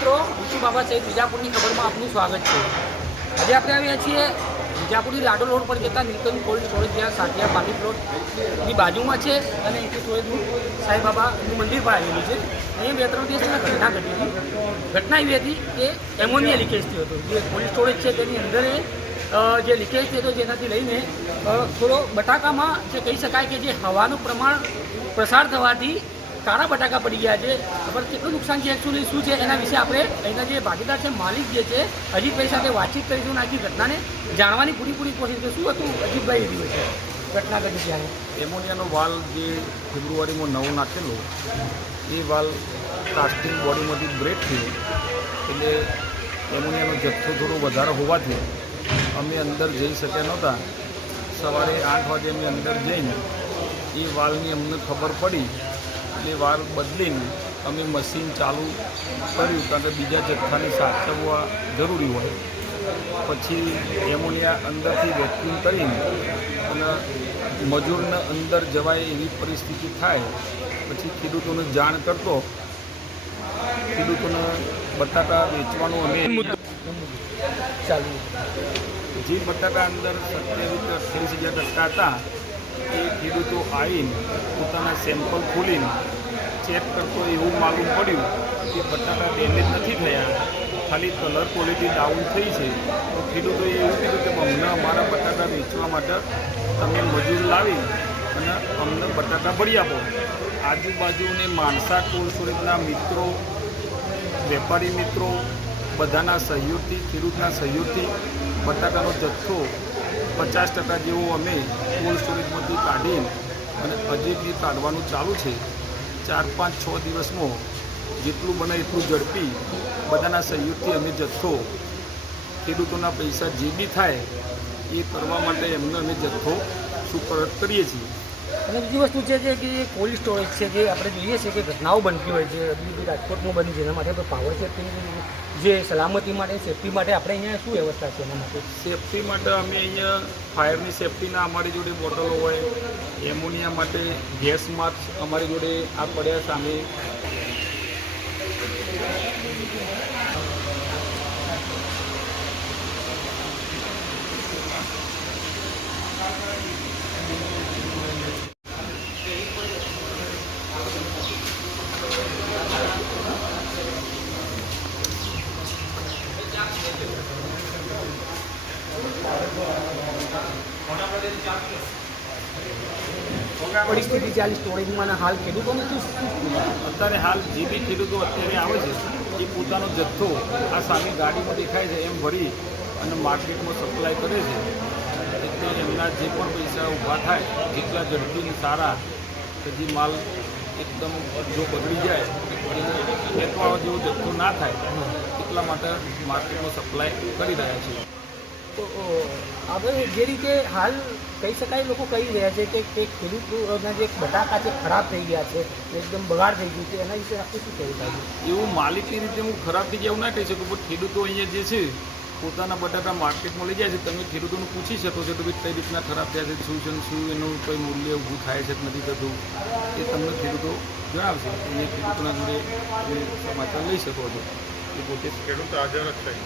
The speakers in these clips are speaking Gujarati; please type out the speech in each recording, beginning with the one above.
મિત્રો, ઋષિ બાબા સહિત વિજાપુરની ખબરમાં આપનું સ્વાગત છે। આજે આપણે આવ્યા છીએ વિજાપુરની લાડો રોડ પર જતા નીલકંઠ કોલ્ડ સ્ટોરેજ, જ્યાં સાઠિયા પાર્ટી પ્લોટની બાજુમાં છે અને અહીંથી સ્ટોરેજનું સાંઈબાબાનું મંદિર પર આવેલું છે। અહીંયા 2-3 દિવસ પહેલાં ઘટના ઘટી હતી। ઘટના એવી હતી કે એમોનિયા લીકેજ થયો હતો। જે કોલ્ડ સ્ટોરેજ છે તેની અંદર જે લીકેજ થયો હતો, જેનાથી લઈને થોડો બટાકામાં જે કહી શકાય કે જે હવાનું પ્રમાણ પ્રસાર થવાથી કાળા બટાકા પડી ગયા છે। ખબર કેટલું નુકસાન છે, એકચ્યુઅલી શું છે એના વિશે આપણે અહીંના જે ભાગીદાર છે, માલિક જે છે અજીતભાઈ સાથે વાતચીત કરીશું અને આખી ઘટનાને જાણવાની પૂરી કોશિશ કરીશું। શું હતું અજીતભાઈ એ દિવસે ઘટના ઘટી ત્યારે? એમોનિયાનો વાલ જે ફેબ્રુઆરીમાં નવો નાખેલો, એ વાલ કાસ્ટિંગ બોડીમાંથી બ્રેક થયો, એટલે એમોનિયાનો જથ્થો થોડો વધારે હોવાથી અમે અંદર જઈ શક્યા નહોતા। સવારે 8 વાગે અમે અંદર જઈને એ વાલની અમને ખબર પડી, એટલે વાલ બદલીને અમે મશીન ચાલુ કર્યું, કારણ કે બીજા જથ્થાને સાચવવા જરૂરી હોય। પછી એમોનિયા અંદરથી વેક્યુમ કરીને અને મજૂરને અંદર જવાય એવી પરિસ્થિતિ થાય, પછી ખેડૂતોને જાણ કરતો, ખેડૂતોને બટાકા વેચવાનું અમે ચાલુ જે બટાકા અંદર 27-28,000 ટકા હતા, એ ખેડૂતો આવીને પોતાના સેમ્પલ ખોલીને ચેક કરતો એવું માલુમ પડ્યું કે બટાકા ડેમેજ નથી થયા, ખાલી કલર ક્વોલિટી ડાઉન થઈ છે। તો ખેડૂતોએ એવું કીધું કે અમને અમારા બટાકા વેચવા માટે તમે મજૂર લાવી અને અમને બટાકા ભરી આપો। આજુબાજુને માણસા કોલ્ડ સ્ટોરેજના મિત્રો, વેપારી મિત્રો બધાના સહયોગથી, ખેડૂતના સહયોગથી બટાકાનો જથ્થો 50% જેવો અમે કોલ્ડ સ્ટોરેજમાંથી કાઢીને અને હજી બી કાઢવાનું ચાલુ છે। 4-5-6 દિવસમાં જેટલું બને એટલું ઝડપી બધાના સહયોગથી અમે જથ્થો, ખેડૂતોના પૈસા જે બી થાય એ કરવા માટે એમને અમે જથ્થો સુપરત કરીએ છીએ। અને બીજી વસ્તુ છે કે જે કોલ્ડ સ્ટોરેજ છે, જે આપણે જોઈએ છીએ કે ઘટનાઓ બનતી હોય છે, બધી રાજકોટમાં બની છે, એના માટે પાવર સેફ્ટી, જે સલામતી માટે, સેફ્ટી માટે આપણે અહીંયા શું વ્યવસ્થા છે? એના માટે સેફ્ટી માટે અમે અહીંયા ફાયરની સેફ્ટીના અમારી જોડે બોટલો હોય, એમોનિયા માટે ગેસ માસ્ક અમારી જોડે આ પડ્યા સામે, પરિસ્થિતિ ચાલી સ્ટોરેજમાં, અને હાલ ખેડૂતોને શું અત્યારે હાલ જે બી ખેડૂતો અત્યારે આવે છે એ પોતાનો જથ્થો આ સામે ગાડીમાં દેખાય છે એમ ભરી અને માર્કેટમાં સપ્લાય કરે છે। એટલે એમના જે પણ પૈસા ઊભા થાય, જેટલા ઝડપી સારા, કે જે માલ એકદમ જો બગડી જાય એને ફેંકવા જેવો જથ્થો ના થાય, એટલા માટે માર્કેટમાં સપ્લાય કરી રહ્યા છીએ। તો આપણે જે રીતે હાલ કહી શકાય, લોકો કહી રહ્યા છે કે ખેડૂતોના જે બટાકા છે ખરાબ થઈ ગયા છે, એકદમ બગાડ થઈ ગયું છે, એના વિશે આપણે શું કહેવું થાય? એવું માલિકની રીતે હું ખરાબ થઈ ગયા એવું ના કહી શકું, પણ ખેડૂતો અહીંયા જે છે પોતાના બટાકા માર્કેટમાં લઈ જાય છે। તમે ખેડૂતોને પૂછી શકો છો કે ભાઈ કઈ રીતના ખરાબ થયા છે, શું છે, શું એનું કોઈ મૂલ્ય ઊભું થાય છે કે નથી થતું, એ તમને ખેડૂતો જણાવશે। એ ખેડૂતોના જોડે તમે સમાચાર લઈ શકો છો, એ પોતે ખેડૂત હાજર જ થાય।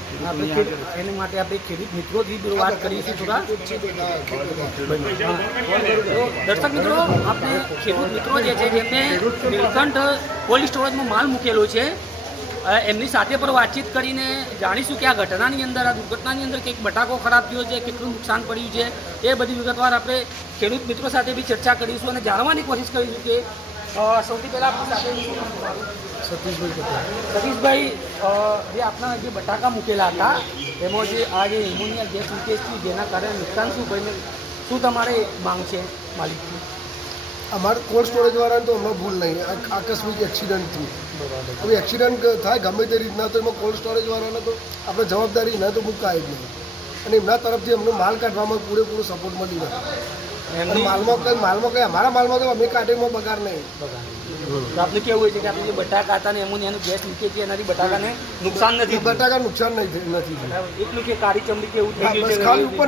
એના માટે આપણે ખેડૂત મિત્રોથી વાત કરીશું થોડા। દર્શક મિત્રો, આપણે ખેડૂત મિત્રો જે છે જેમને નીલકંઠ કોલ્ડ સ્ટોરેજમાં માલ મૂકેલો છે, એમની સાથે પર વાતચીત કરીને જાણીશું કે આ ઘટનાની અંદર, આ દુર્ઘટનાની અંદર કંઈક બટાકો ખરાબ થયો છે, કેટલું નુકસાન પડ્યું છે, એ બધી વિગતવાર આપણે ખેડૂત મિત્રો સાથે બી ચર્ચા કરીશું અને જાણવાની કોશિશ કરીશું કે સૌથી પહેલાં આપણી સાથે સતીશભાઈ, જે આપણા જે બટાકા મૂકેલા હતા એમાં જે આ જે એમોનિયા ગેસ લીકેજ થયું, જેના કારણે નુકસાન શું ભાઈને, શું તમારે માંગ છે માલિકથી? અમારે કોલ્ડ સ્ટોરેજવાળાને તો હમણાં ભૂલ નહીં, આકસ્મિક એક્સિડન્ટ થયું। હવે એક્સિડન્ટ થાય ગમે તે રીતના, તો એમાં કોલ્ડ સ્ટોરેજવાળાને તો આપણે જવાબદારી ના તો મુકાય જ નહીં, અને એમના તરફથી અમને માલ કાઢવામાં પૂરેપૂરો સપોર્ટ મળી રહ્યો। માલમાં કંઈ અમારા માલમાં તો અમે કાઢીમાં બગાડ નહીં। તો આપણે કેવું હોય છે કે આપણે જે બટાકા હતા ને એમોનિયાનું ગેસ લીકેજ છે, એનાથી બટાકાને નુકસાન નથી, બટાકા નુકસાન નથી એટલું કે કાળી ચમડી કે એવું થઈ ગયું છે, ખાલી ઉપર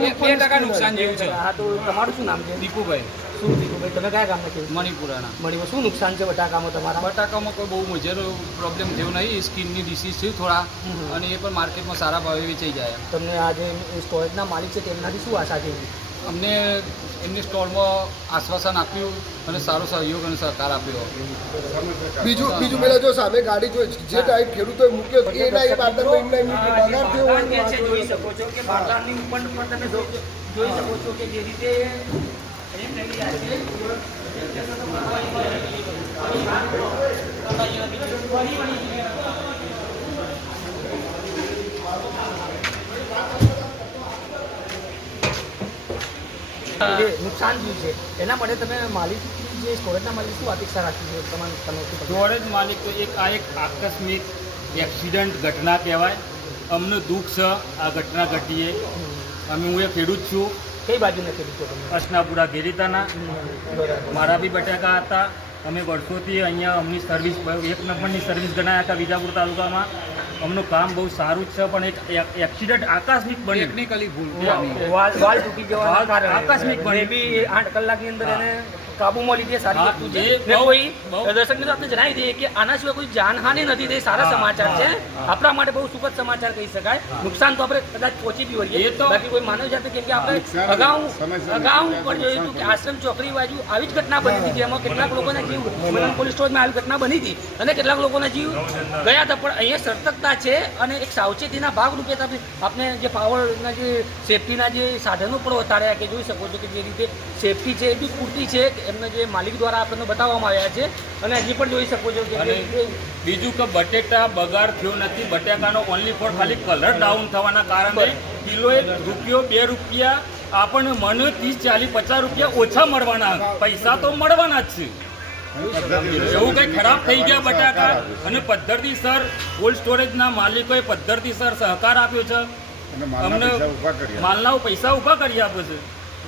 નુકસાન જેવું છે। હા, તો તમારું શું નામ છે? દીપુભાઈ। શું થયું ભાઈ, તમે કયા ગામના ખેડૂત? મણિપુરાના મણીમાં શું નુકસાન છે બટાકામાં તમારા? બટાકામાં કોઈ બહુ મેજર પ્રોબ્લેમ થયો નહીં, સ્કિનની ડિસીઝ થયું થોડા, અને એ પણ માર્કેટમાં સારા ભાવે વેચાઈ જાય. તમને આ જે સ્ટોરેજના માલિક છે તેમનાથી શું આશા છે? અમને એમની સ્ટોરમાં આશ્વાસન આપ્યું અને સારો સહયોગ અને સહકાર આપ્યો. બીજું પેલા જો સામે ગાડી જે ટાઈપ ખેડૂતોએ મૂક્યો એના એ બારદાનમાં એમના પગાર થયો હોય ને છે, જોઈ શકો છો કે બારદાનની ઉપર પણ તમે જોઈ શકો છો કે જે રીતે એમ લઈ રહ્યા છે. જે નુકસાન થયું છે એના માટે તમે માલિક જે સ્ટોરેજના માલિક શું અપેક્ષા રાખી છે તમે? સ્ટોરેજ માલિક તો એક આકસ્મિક એક્સિડન્ટ ઘટના કહેવાય. અમને દુઃખ છે આ ઘટના ઘટીએ. હું એક ખેડૂત છું, કઈ બાજુના ખેડૂત છો તમે? અસનાપુરા ગેરીતાના. બરાબર. મારા બી બટાકા હતા. અમે વર્ષોથી અહીંયા અમની સર્વિસ એક નંબરની સર્વિસ ગણાયા હતા વિજાપુર તાલુકામાં. અમનું કામ બહુ સારું જ છે, પણ એક એક્સિડન્ટ આકસ્મિક બન્યું. ટેકનિકલી ભૂલ વાલ તૂટી જવાના કારણે આકસ્મિક બન્યું. મે બી 8 કલાકની અંદર એને કાબુમાં લીધી. સારી હા, વસ્તુ છે. એ ને બહુ- કોઈ બહુ- દર્શક મિત્રો આપણે જણાવી દઈએ કે આના સિવાય કોઈ જાનહાનિ નથી. તે સારા હા, સમાચાર છે. હા. આપણા માટે બહુ સુખદ સમાચાર કહી શકાય. નુકસાન તો આપણે કદાચ પહોંચી બી હોઈએ, એ તો- બાકી કોઈ માનવ જાત કેમ કે આપણે અગાઉ પણ જોયું હતું કે આશ્રમ ચોકડી બાજુ આવી જ ઘટના બની હતી, જેમાં કેટલાક લોકોના જીવ મલન પોલીસ સ્ટોરમાં આવી ઘટના બની હતી અને કેટલાક લોકોના જીવ ગયા હતા. પણ અહીંયા સતર્કતા છે અને એક સાવચેતીના ભાગરૂપે આપણે જે પાવરના જે સેફટીના જે સાધનો પણ વતાડ્યા કે જોઈ શકો છો કે જે રીતે સેફટી છે એ બી પૂરતી છે. એમના જે માલિક દ્વારા આપણને બતાવવામાં આવ્યા છે અને હજી પણ જોઈ શકો છો કે અને બીજું કે બટેટા બગાડ થયો નથી. બટાકાનો ઓનલી ફોર ખાલી કલર ડાઉન થવાના કારણે કિલોએ ₹2 રૂપિયા આપણને મને 30, 40, 50 રૂપિયા ઓછા મળવાના. પૈસા તો મળવાના જ છે. એવું કંઈ ખરાબ થઈ ગયા બટાકા અને પદ્ધતિસર કોલ્ડ સ્ટોરેજના માલિકોએ પદ્ધતિસર સહકાર આપ્યો છે. અમને માલના પૈસા ઊભા કરી આપે છે.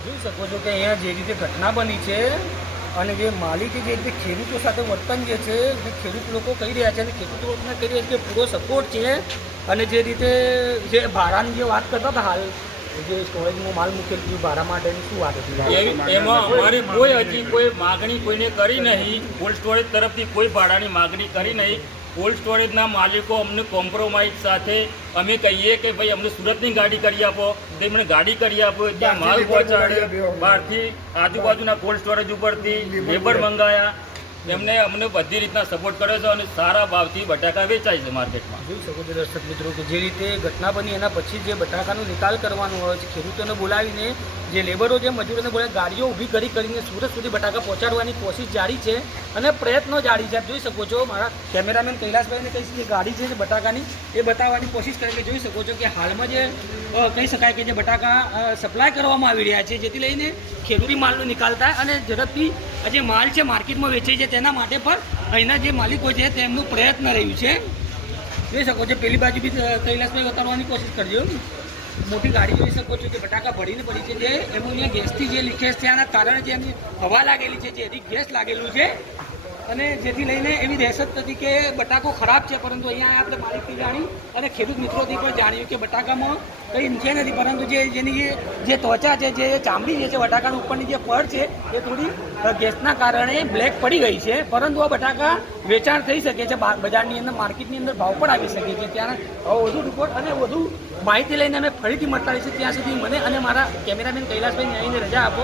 જોઈ શકો છો કે અહીંયા જે રીતે ઘટના બની છે અને જે માલિકે જે રીતે ખેડૂતો સાથે વર્તન જે છે જે ખેડૂત લોકો કહી રહ્યા છે અને ખેડૂતોને કહી રહ્યા છે કે પૂરો સપોર્ટ છે. અને જે રીતે જે ભાડાની જે વાત કરતા હતા હાલ જે સ્ટોરેજમાં માલ મૂકેલું ભાડા માટેની શું વાત હતી? એમાં અમારી હજી કોઈ માગણી કોઈને કરી નહીં. કોલ્ડ સ્ટોરેજ તરફથી કોઈ ભાડાની માગણી કરી નહીં. કોલ્ડ સ્ટોરેજના માલિકો અમને કોમ્પ્રોમાઇઝ સાથે અમે કહીએ કે ભાઈ અમને સુરતની ગાડી કરી આપો, તેમને ગાડી કરી આપો, ત્યાં માલ પહોંચાડે. બહારથી આજુબાજુના કોલ્ડ સ્ટોરેજ ઉપરથી લેબર મંગાયા. એમને અમને બધી રીતના સપોર્ટ કરે છે અને સારા ભાવથી બટાકા વેચાય છે માર્કેટમાં. જોઈ શકો છો દર્શક મિત્રો કે જે રીતે ઘટના બની એના પછી જે બટાકાનો નિકાલ કરવાનો હોય છે, ખેડૂતોને બોલાવીને જે લેબરો જે મજૂરોને બોલાવી ગાડીઓ ઊભી કરીને સુરત સુધી બટાકા પહોંચાડવાની કોશિશ જારી છે અને પ્રયત્નો જારી છે. આપ જોઈ શકો છો, મારા કેમેરામેન કૈલાસભાઈને કહીશ જે ગાડી છે બટાકાની એ બતાવવાની કોશિશ કરે કે જોઈ શકો છો કે હાલમાં જે કહી શકાય કે જે બટાકા સપ્લાય કરવામાં આવી રહ્યા છે, જેથી લઈને ખેડૂતી માલનો નિકાલ થાય અને ઝડપથી આ જે માલ છે માર્કેટમાં વેચાઈ જાય તેના માટે પણ અહીંના જે માલિકો છે તેમનું પ્રયત્ન રહ્યું છે. જોઈ શકો છો પેલી બાજુ બી કૈલાસભાઈ ઉતારવાની કોશિશ કરજો. મોટી ગાડી જોઈ શકો છો કે બટાકા ભરીને પડી છે. જે એમોનિયા ગેસથી જે લીકેજ થયાના કારણે જે એમની હવા લાગેલી છે, જેથી ગેસ લાગેલું છે અને જેથી લઈને એવી દહેશત હતી કે બટાકો ખરાબ છે. પરંતુ અહીંયા આપણે માલિકથી જાણી અને ખેડૂત મિત્રોથી પણ જાણ્યું કે બટાકામાં કંઈ છે નથી, પરંતુ જેની જે ત્વચા છે, જે ચામડી જે છે બટાકાના ઉપરની જે પડ છે એ થોડી ગેસના કારણે બ્લેક પડી ગઈ છે. પરંતુ આ બટાકા વેચાણ થઈ શકે છે બજારની અંદર, માર્કેટની અંદર ભાવ પણ આવી શકે છે. ત્યાં વધુ રિપોર્ટ અને વધુ માહિતી લઈને અમે ફરીથી મળતા રહીશું. ત્યાં સુધી મને અને મારા કેમેરામેન કૈલાસભાઈ ન્યાયને રજા આપો.